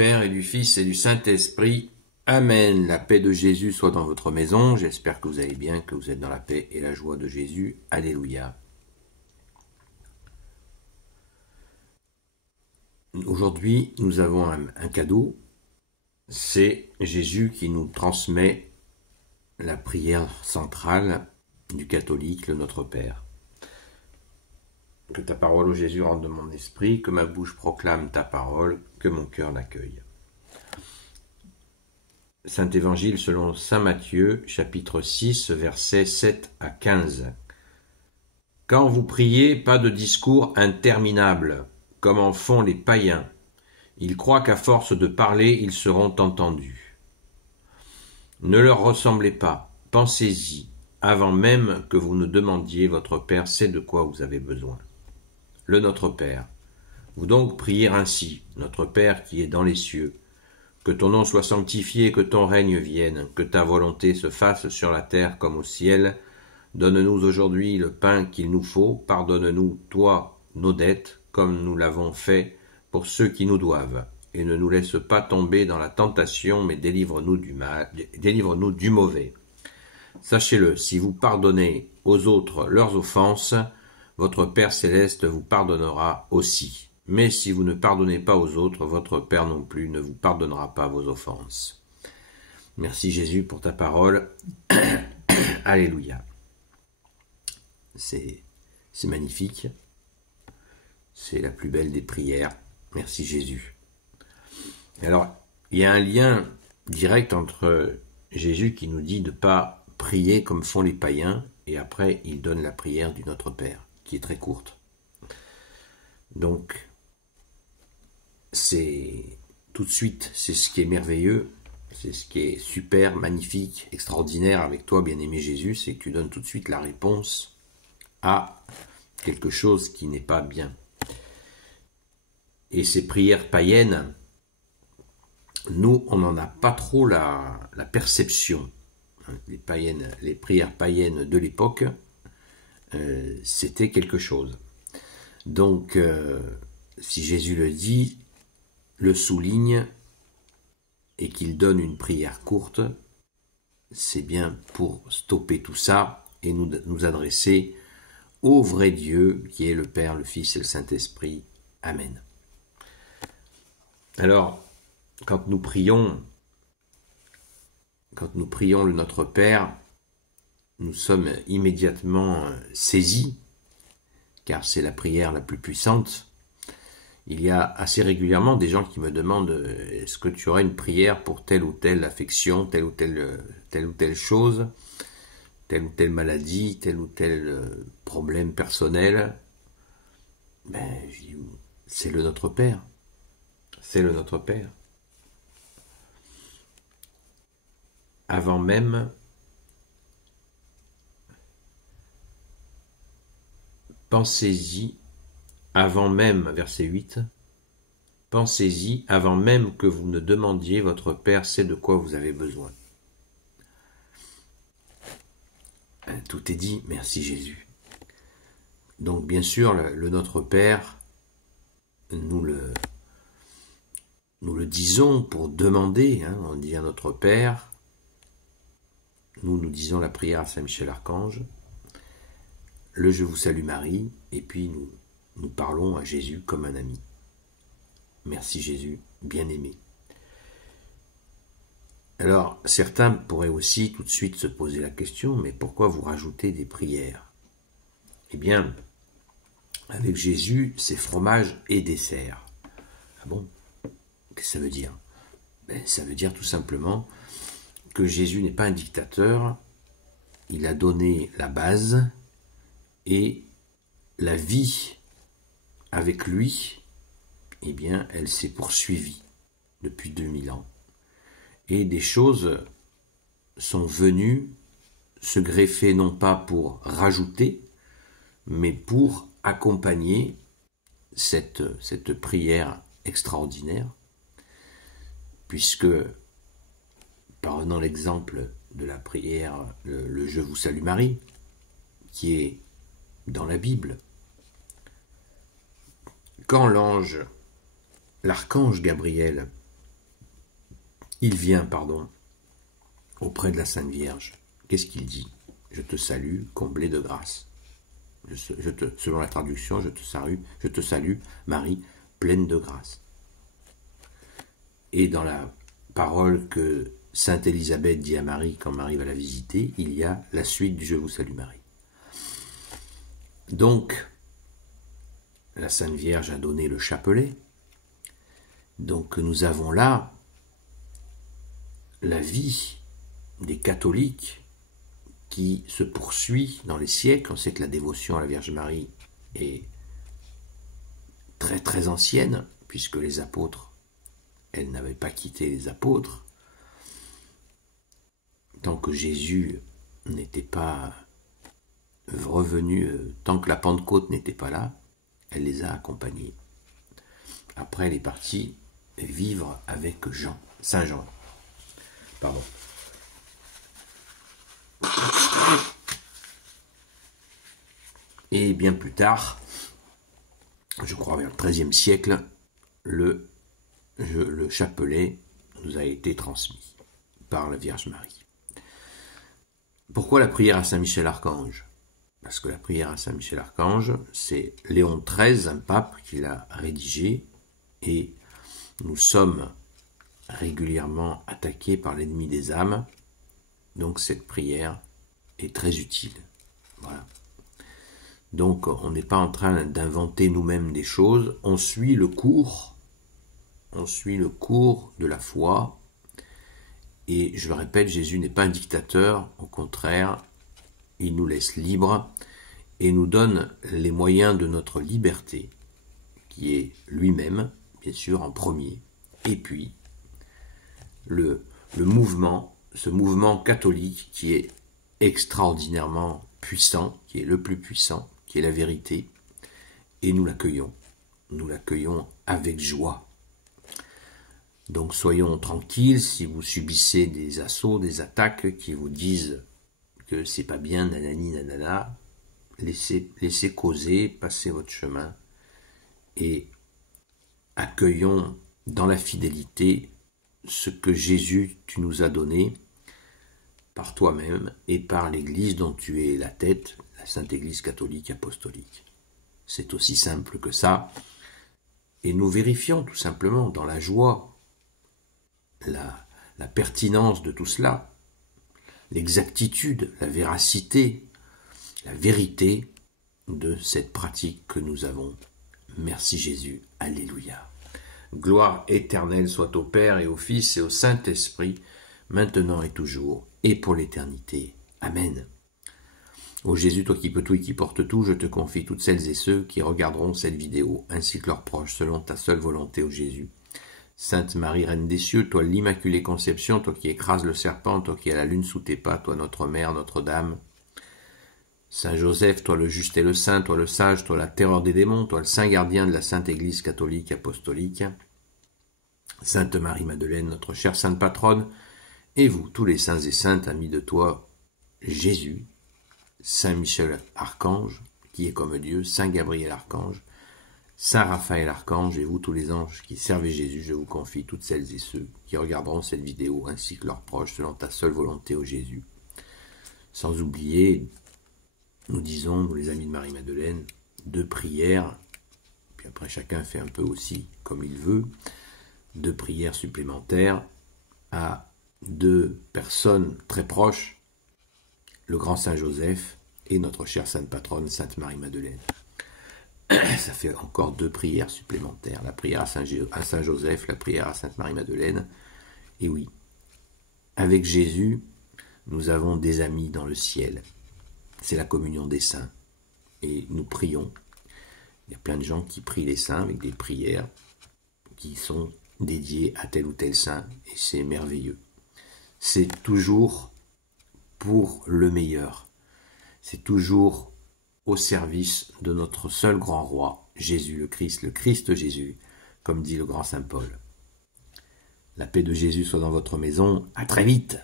Père et du Fils et du Saint-Esprit. Amen. La paix de Jésus soit dans votre maison. J'espère que vous allez bien, que vous êtes dans la paix et la joie de Jésus. Alléluia. Aujourd'hui, nous avons un cadeau. C'est Jésus qui nous transmet la prière centrale du catholique, le Notre Père. Que ta parole, ô Jésus, rentre dans mon esprit, que ma bouche proclame ta parole, que mon cœur l'accueille. Saint Évangile selon saint Matthieu, chapitre 6, versets 7 à 15. Quand vous priez, pas de discours interminables, comme en font les païens. Ils croient qu'à force de parler, ils seront entendus. Ne leur ressemblez pas, pensez-y, avant même que vous ne demandiez, votre Père sait de quoi vous avez besoin. Le Notre Père. Vous donc priez ainsi, Notre Père qui est dans les cieux, que ton nom soit sanctifié, que ton règne vienne, que ta volonté se fasse sur la terre comme au ciel. Donne-nous aujourd'hui le pain qu'il nous faut, pardonne-nous, toi, nos dettes, comme nous l'avons fait pour ceux qui nous doivent. Et ne nous laisse pas tomber dans la tentation, mais délivre-nous du mal, délivre-nous du mauvais. Sachez-le, si vous pardonnez aux autres leurs offenses, votre Père céleste vous pardonnera aussi. Mais si vous ne pardonnez pas aux autres, votre Père non plus ne vous pardonnera pas vos offenses. Merci Jésus pour ta parole. Alléluia. C'est magnifique. C'est la plus belle des prières. Merci Jésus. Alors, il y a un lien direct entre Jésus qui nous dit de ne pas prier comme font les païens, et après il donne la prière du Notre Père, qui est très courte. Donc, c'est tout de suite, c'est ce qui est merveilleux, c'est ce qui est super, magnifique, extraordinaire avec toi, bien-aimé Jésus, c'est que tu donnes tout de suite la réponse à quelque chose qui n'est pas bien. Et ces prières païennes, nous, on n'en a pas trop la perception. Les prières païennes de l'époque, c'était quelque chose. Donc, si Jésus le dit, le souligne, et qu'il donne une prière courte, c'est bien pour stopper tout ça et nous adresser au vrai Dieu, qui est le Père, le Fils et le Saint-Esprit. Amen. Alors, quand nous prions le Notre Père, nous sommes immédiatement saisis, car c'est la prière la plus puissante. Il y a assez régulièrement des gens qui me demandent « Est-ce que tu aurais une prière pour telle ou telle affection, telle ou telle chose, telle ou telle maladie, tel ou tel problème personnel ?» Je dis « C'est le Notre Père. C'est le Notre Père. » Avant même, pensez-y, avant même, verset 8, pensez-y, avant même que vous ne demandiez, votre Père sait de quoi vous avez besoin. Tout est dit, merci Jésus. Donc bien sûr, le Notre Père, nous le disons pour demander, on dit à notre Père, nous disons la prière à Saint Michel Archange, le Je vous salue Marie, et puis nous parlons à Jésus comme un ami. Merci Jésus, bien-aimé. Alors, certains pourraient aussi tout de suite se poser la question, mais pourquoi vous rajoutez des prières? Eh bien, avec Jésus, c'est fromage et dessert. Ah bon? Qu'est-ce que ça veut dire? Ça veut dire tout simplement que Jésus n'est pas un dictateur, il a donné la base, et la vie avec lui, eh bien, elle s'est poursuivie depuis 2000 ans. Et des choses sont venues se greffer non pas pour rajouter, mais pour accompagner cette prière extraordinaire, puisque, prenons l'exemple de la prière, le Je vous salue Marie, qui est dans la Bible. Quand l'archange Gabriel il vient, auprès de la Sainte Vierge. Qu'est-ce qu'il dit? Je te salue, comblée de grâce. Selon la traduction, je te salue, Marie, pleine de grâce. Et dans la parole que Sainte Élisabeth dit à Marie quand Marie va la visiter, il y a la suite du Je vous salue Marie. Donc, la Sainte Vierge a donné le chapelet. Donc nous avons là la vie des catholiques qui se poursuit dans les siècles. On sait que la dévotion à la Vierge Marie est très très ancienne, puisque les apôtres, elle n'avait pas quitté les apôtres. Tant que Jésus n'était pas revenu, tant que la Pentecôte n'était pas là, elle les a accompagnés. Après, elle est partie vivre avec Saint Jean. Et bien plus tard, je crois vers le XIIIe siècle, le chapelet nous a été transmis par la Vierge Marie. Pourquoi la prière à Saint Michel Archange? Parce que la prière à Saint Michel Archange, c'est Léon XIII, un pape, qui l'a rédigée, et nous sommes régulièrement attaqués par l'ennemi des âmes, donc cette prière est très utile. Voilà. Donc on n'est pas en train d'inventer nous-mêmes des choses, on suit le cours de la foi, et je le répète, Jésus n'est pas un dictateur, au contraire, il nous laisse libres et nous donne les moyens de notre liberté, qui est lui-même, bien sûr, en premier, et puis ce mouvement catholique qui est extraordinairement puissant, qui est le plus puissant, qui est la vérité, et nous l'accueillons avec joie. Donc soyons tranquilles si vous subissez des assauts, des attaques qui vous disent que c'est pas bien, nanani, nanana, laissez causer, passez votre chemin, et accueillons dans la fidélité ce que Jésus, tu nous as donné par toi-même et par l'Église dont tu es la tête, la Sainte Église catholique apostolique. C'est aussi simple que ça. Et nous vérifions tout simplement dans la joie la pertinence de tout cela, l'exactitude, la véracité, la vérité de cette pratique que nous avons. Merci Jésus. Alléluia. Gloire éternelle soit au Père et au Fils et au Saint-Esprit, maintenant et toujours, et pour l'éternité. Amen. Ô Jésus, toi qui peux tout et qui portes tout, je te confie toutes celles et ceux qui regarderont cette vidéo, ainsi que leurs proches, selon ta seule volonté, ô Jésus. Sainte Marie, Reine des cieux, toi l'Immaculée Conception, toi qui écrases le serpent, toi qui as la lune sous tes pas, toi notre Mère, Notre-Dame. Saint Joseph, toi le juste et le saint, toi le sage, toi la terreur des démons, toi le saint gardien de la Sainte Église catholique apostolique. Sainte Marie-Madeleine, notre chère sainte patronne, et vous, tous les saints et saintes, amis de toi, Jésus, Saint Michel Archange, qui est comme Dieu, Saint Gabriel Archange, Saint Raphaël Archange, et vous, tous les anges qui servez Jésus, je vous confie toutes celles et ceux qui regarderont cette vidéo, ainsi que leurs proches, selon ta seule volonté, ô Jésus. Sans oublier, nous disons, nous les amis de Marie-Madeleine, 2 prières, puis après chacun fait un peu aussi comme il veut, 2 prières supplémentaires à 2 personnes très proches, le grand Saint Joseph et notre chère sainte patronne, Sainte Marie-Madeleine. Ça fait encore 2 prières supplémentaires, la prière à Saint Joseph, la prière à Sainte Marie-Madeleine. Et oui, avec Jésus, nous avons des amis dans le ciel. C'est la communion des saints. Et nous prions. Il y a plein de gens qui prient les saints avec des prières qui sont dédiées à tel ou tel saint. Et c'est merveilleux. C'est toujours pour le meilleur. C'est toujours au service de notre seul grand roi, Jésus le Christ Jésus, comme dit le grand Saint Paul. La paix de Jésus soit dans votre maison. À très vite!